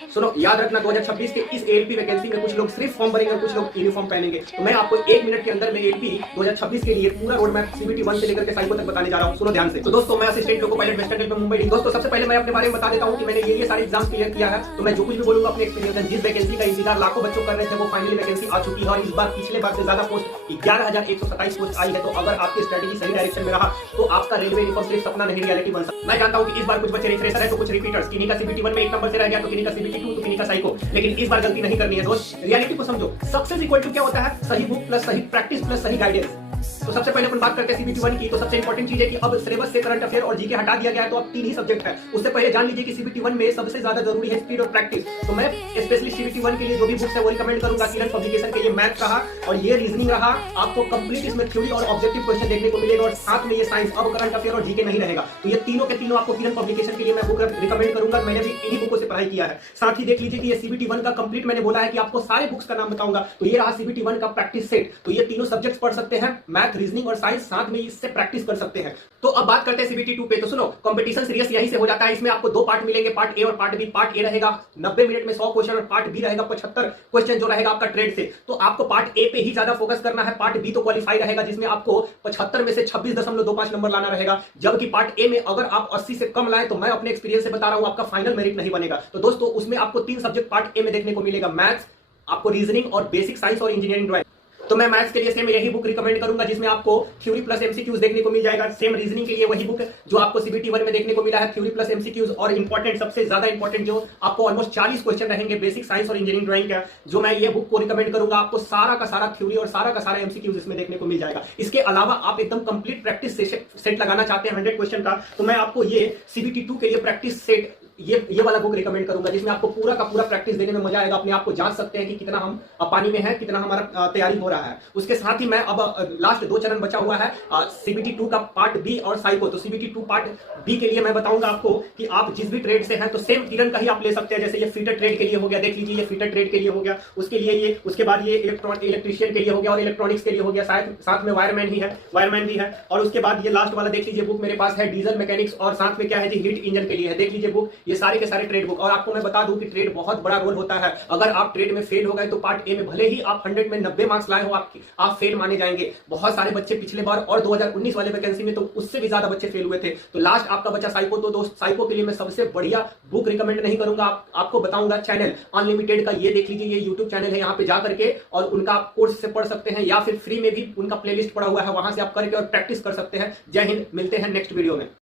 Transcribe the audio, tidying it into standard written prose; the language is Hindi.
सुनो, याद रखना 2026 के इस एएलपी वैकेंसी में कुछ लोग सिर्फ फॉर्म भरेंगे, कुछ लोग यूनिफॉर्म पहनेंगे। तो मैं आपको 1 मिनट के अंदर में एएलपी 2026 के लिए पूरा रोड मैप सीबीटी 1 से लेकर के साइको तक बताने जा रहा हूं। सुनो ध्यान से। तो दोस्तों, मैं assistant loco pilot western railway Mumbai. दोस्तों, सबसे पहले मैं अपने बारे में बता देता हूं कि मैंने ये सारे एग्जाम क्लियर किया है। तो मैं जो कुछ भी बोलूंगा अपने एक्सपीरियंस है। जिस वैकेंसी का इंतजार लाखों बच्चों कर रहे थे, वो फाइनली वैकेंसी आ चुकी है और इस बार पिछले बार से ज्यादा पोस्ट 11,127 पोस्ट आई है। तो अगर आपकी स्ट्रेटेजी सही डायरेक्शन में रहा तो आपका रेलवे यूनिफॉर्म सिर्फ सपना नहीं, रियलिटी बन सकता है। मैं जानता हूं कि इस बार कुछ बच्चे रिफ्रेशर है तो कुछ रिपीटर्स, किन्हीं का सीबीटी 1 में 1 नंबर से रह गया, तो किन्हीं का सीबीटी 2, तो किन्हीं का साइको। लेकिन इस बार गलती नहीं करनी है दोस्त, रियलिटी को समझो। सक्सेस इक्वल टू क्या होता है? सही बुक प्लस सही प्रैक्टिस प्लस सही गाइडेंस। तो सबसे पहले अपन बात करते हैं सीबीटी 1 की। तो सबसे इंपॉर्टेंट चीज है कि अब सिलेबस से करंट अफेयर और जीके हटा दिया गया है, तो अब 3 ही सब्जेक्ट है। उससे पहले जान लीजिए कि सीबीटी 1 में सबसे ज्यादा जरूरी है स्पीड और प्रैक्टिस। तो मैं स्पेशली सीबीटी 1 के लिए जो भी बुक्स है वो रिकमेंड करूंगा। किरण पब्लिकेशन के ये मैथ रहा और ये रीजनिंग रहा। आपको कंप्लीट इसमें थ्योरी और ऑब्जेक्टिव क्वेश्चन देखने को मिलेगा और साथ में ये साइंस, अब करंट अफेयर और जीके नहीं रहेगा। तो ये तीनों के तीनों आपको किरण पब्लिकेशन के लिए मैं बुक रिकमेंड करूंगा। मैंने भी इन्हीं बुकों से पढ़ाई किया है। साथ ही देख लीजिए कि ये सीबीटी 1 का कंप्लीट, मैंने बोला है कि आपको सारे बुक्स का नाम बताऊंगा। तो ये रहा सीबीटी 1 का प्रैक्टिस सेट। तो ये तीनों सब्जेक्ट्स पढ़ सकते हैं, मैथ, रीजनिंग और साइंस, साथ में इससे प्रैक्टिस कर सकते हैं। तो अब बात करते हैं सीबीटी 2 पे। तो सुनो, कंपटीशन सीरियस यहीं से हो जाता है। इसमें आपको 2 पार्ट मिलेंगे, पार्ट ए और पार्ट बी। पार्ट ए रहेगा 90 मिनट में 100 क्वेश्चन और पार्ट बी रहेगा 75 क्वेश्चन जो रहेगा आपका ट्रेड से। तो आपको पार्ट ए पे ही ज्यादा फोकस करना है। पार्ट बी तो क्वालिफाई रहेगा जिसमें आपको 75 में से 26.25 नंबर लाना रहेगा। जबकि पार्ट ए में अगर आप 80 से कम लाए तो मैं अपने एक्सपीरियंस से बता रहा हूं आपका फाइनल मेरिट नहीं बनेगा। तो दोस्तों, उसमें आपको 3 सब्जेक्ट पार्ट ए में देखने को मिलेगा, मैथ्स, आपको रीजनिंग और बेसिक साइंस और इंजीनियरिंग ड्राइंग। तो मैं मैथ्स के लिए सेम यही बुक रिकमेंड करूंगा जिसमें आपको थ्योरी प्लस एमसीक्यूज देखने को मिल जाएगा। सेम रीजनिंग के लिए वही बुक जो आपको सीबीटी 1 में देखने को मिला है, थ्योरी प्लस एमसीक्यूज। और इंपॉर्टेंट, सबसे ज्यादा इंपॉर्टेंट, जो आपको ऑलमोस्ट 40 क्वेश्चन रहेंगे बेसिक साइंस और इंजीनियरिंग ड्राइंग का, जो मैं ये बुक को रिकमेंड करूंगा। आपको सारा का सारा थ्योरी और सारा का सारा एमसीक्यूज इसमें देखने को मिल जाएगा। इसके अलावा आप एकदम कंप्लीट प्रैक्टिस सेट लगाना चाहते हैं 100 क्वेश्चन का, तो मैं आपको ये सीबीटी 2 के लिए प्रैक्टिस सेट ये वाला बुक रिकमेंड करूंगा जिसमें आपको पूरा का पूरा प्रैक्टिस देने में मजा आएगा। अपने आप को जांच सकते हैं कि कितना हम पानी में है, कितना हमारा तैयारी हो रहा है। उसके साथ ही मैं अब लास्ट 2 चरण बचा हुआ है सीबीटी 2 का पार्ट बी और साइको। तो सीबीटी 2 पार्ट बी के लिए मैं बताऊंगा आपको कि आप जिस भी ट्रेड से हैं तो सेम किरण का ही आप ले सकते हैं। जैसे ये फीटर ट्रेड के लिए हो गया, देख लीजिए ये फीटर ट्रेड के लिए हो गया, उसके लिए ये, उसके बाद ये इलेक्ट्रीशियन के लिए हो गया और इलेक्ट्रॉनिक्स के लिए हो गया, साथ में वायरमैन भी है। और उसके बाद ये लास्ट वाला देख लीजिए बुक मेरे पास है, डीजल मैकेनिक्स, और साथ में क्या है जी, हीट इंजन के लिए है। देख लीजिए बुक, ये सारे के सारे ट्रेड। और आपको मैं बता दूं कि ट्रेड बहुत बड़ा रोल होता है। अगर आप ट्रेड में फेल हो गए तो पार्ट ए में भले ही आप 100 में 90 मार्क्स लाए हो, आप फेल माने जाएंगे। बहुत सारे बच्चे पिछले बार और 2019 वाले वैकेंसी में तो उससे भी ज्यादा बच्चे फेल हुए थे। तो लास्ट आपका बच्चा साइको। तो दोस्त, साइको के लिए मैं सबसे बढ़िया बुक रिकमेंड नहीं करूंगा, आपको बताऊंगा चैनल अनलिमिटेड का। ये देख लीजिए, ये यूट्यूब चैनल है, यहाँ पे जाकर के और उनका आप कोर्स से पढ़ सकते हैं या फिर फ्री में भी उनका प्लेलिस्ट पड़ा हुआ है, वहां से आप करके और प्रैक्टिस कर सकते हैं। जय हिंद, मिलते हैं नेक्स्ट वीडियो में।